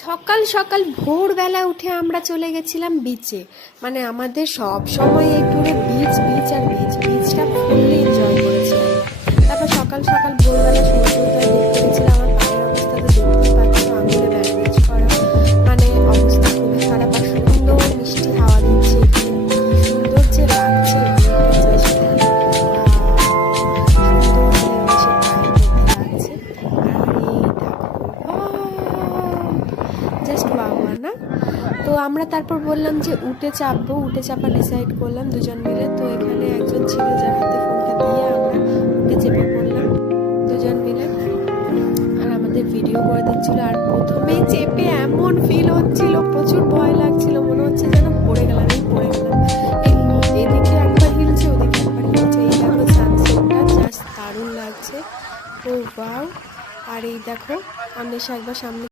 সকাল সকাল ভোরবেলা উঠে আমরা চলে গেছিলাম বিচে। মানে আমাদের সব সময় এই ট্যুরে বিচ বিচ আর বিচ, বিচটা ফুললি এনজয় করেছিলাম। তারপর সকাল সকাল ভোরবেলা সূর্যোদয় দেখতে গেছিলাম। আমার পায়ের অবস্থা তো দেখতেই পাচ্ছ, আঙুলে ব্যান্ডেজ করা, মানে অবস্থা খুবই খারাপ। আর সুন্দর মিষ্টি হাওয়া দিচ্ছে, কি সুন্দর যে লাগছে জাস্ট বাবা না। তো আমরা তারপর বললাম যে উঠে চাপবো, উঠে চাপা ডিসাইড করলাম দুজন মিলে। তো এখানে একজন ছিল যার হাতে ফোনটা দিয়ে আমরা উঠে চেপে পড়লাম দুজন মিলে, আর আমাদের ভিডিও করে দিচ্ছিল। আর প্রথমেই চেপে এমন ফিল হচ্ছিল, প্রচুর ভয় লাগছিল, মনে হচ্ছে যেন পড়ে গেলাম। এদিকে একবার হিলছে, ওদিকে একবার হিলছে। এই দেখো সানসেটটা জাস্ট দারুণ লাগছে। ও ওয়াও। আর এই দেখো আমি একবার সামনে